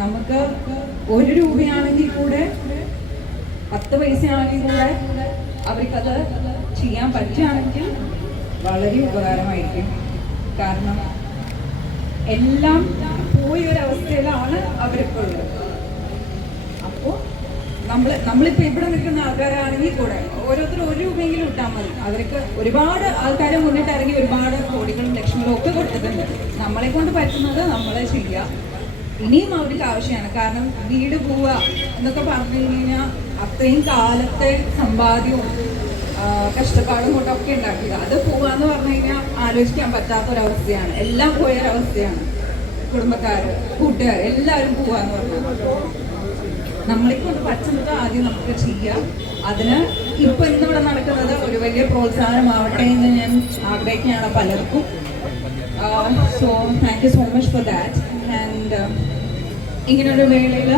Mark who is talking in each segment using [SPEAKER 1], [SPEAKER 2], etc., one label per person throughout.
[SPEAKER 1] നമുക്ക് ഒരു രൂപയാണെങ്കിൽ കൂടെ പത്ത് പൈസയാണെങ്കിൽ കൂടെ അവർക്കത് ചെയ്യാൻ പറ്റുകയാണെങ്കിൽ വളരെ ഉപകാരമായിരിക്കും. കാരണം എല്ലാം പോയ ഒരവസ്ഥയിലാണ് അവരിപ്പോൾ ഉള്ളത്. അപ്പോൾ നമ്മൾ നമ്മളിപ്പോൾ ഇവിടെ നിൽക്കുന്ന ആൾക്കാരാണെങ്കിൽ കൂടെ ഓരോരുത്തർ ഒരു രൂപയെങ്കിലും ഇട്ടാൽ മതി. അവർക്ക് ഒരുപാട് ആൾക്കാരെ മുന്നിട്ട് ഇറങ്ങി ഒരുപാട് കോടികളും ലക്ഷങ്ങളും ഒക്കെ കൊടുത്തിട്ടുണ്ട്. നമ്മളെ കൊണ്ട് പറ്റുന്നത് നമ്മളെ ചെയ്യുക ഇനിയും അവർക്ക് ആവശ്യമാണ്. കാരണം വീട് പോവുക എന്നൊക്കെ പറഞ്ഞു കഴിഞ്ഞാൽ അത്രയും കാലത്തെ സമ്പാദ്യവും കഷ്ടപ്പാടും കഷ്ടപ്പാടും കൊണ്ടൊക്കെ ഉണ്ടാക്കിയത്. അത് പോവാന്ന് പറഞ്ഞു കഴിഞ്ഞാൽ ആലോചിക്കാൻ പറ്റാത്ത ഒരവസ്ഥയാണ് എല്ലാം പോയ ഒരവസ്ഥയാണ് കുടുംബക്കാര് കൂട്ടുകാർ എല്ലാവരും പോവാന്ന് പറഞ്ഞു. നമ്മളെ കൊണ്ട് പറ്റുന്നത് ആദ്യം നമുക്ക് ചെയ്യാം. അതിന് ഇപ്പൊ ഇന്നിവിടെ നടക്കുന്നത് ഒരു വലിയ പ്രോത്സാഹനമാവട്ടെ എന്ന് ഞാൻ ആഗ്രഹിക്കുകയാണ് പലർക്കും. So thank you so much for that and ഇങ്ങനൊരു വേളയിൽ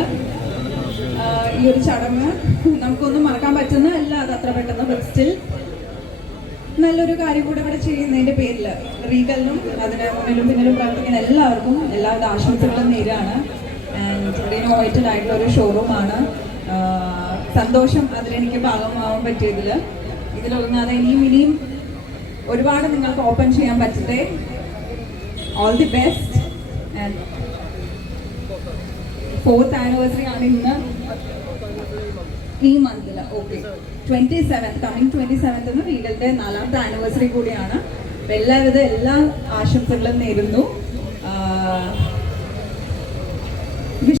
[SPEAKER 1] ഈ ഒരു ചടങ്ങ് നമുക്കൊന്നും മറക്കാൻ പറ്റുന്നതല്ല അത് അത്ര പെട്ടെന്ന് ബട്ട് സ്റ്റിൽ നല്ലൊരു കാര്യം കൂടെ ഇവിടെ ചെയ്യുന്നതിന്റെ പേരിൽ റീഗലിനും അതിന് മുന്നിലും പിന്നിലും പ്രവർത്തിക്കുന്ന എല്ലാവർക്കും എല്ലാവരുടെ ആശംസകളും നേരാണ് ഇന്നോവേറ്റഡ് ആയിട്ടുള്ള ഒരു ഷോറൂമാണ് സന്തോഷം അതിലെനിക്ക് ഭാഗമാവാൻ പറ്റിയതിൽ ഇതിലൊന്നാതെ ഇനിയും ഇനിയും ഒരുപാട് നിങ്ങൾക്ക് ഓപ്പൺ ചെയ്യാൻ പറ്റട്ടെ. All the best and fourth anniversary ആണ് ഇന്ന്. ഈ മന്തിൽ okay twenty seventh coming twenty സെവൻത്തിന് വീടിന്റെ നാലാമത്തെ ആനിവേഴ്സറി കൂടിയാണ്. എല്ലാവിധ എല്ലാ ആശംസകളും നേരുന്നു.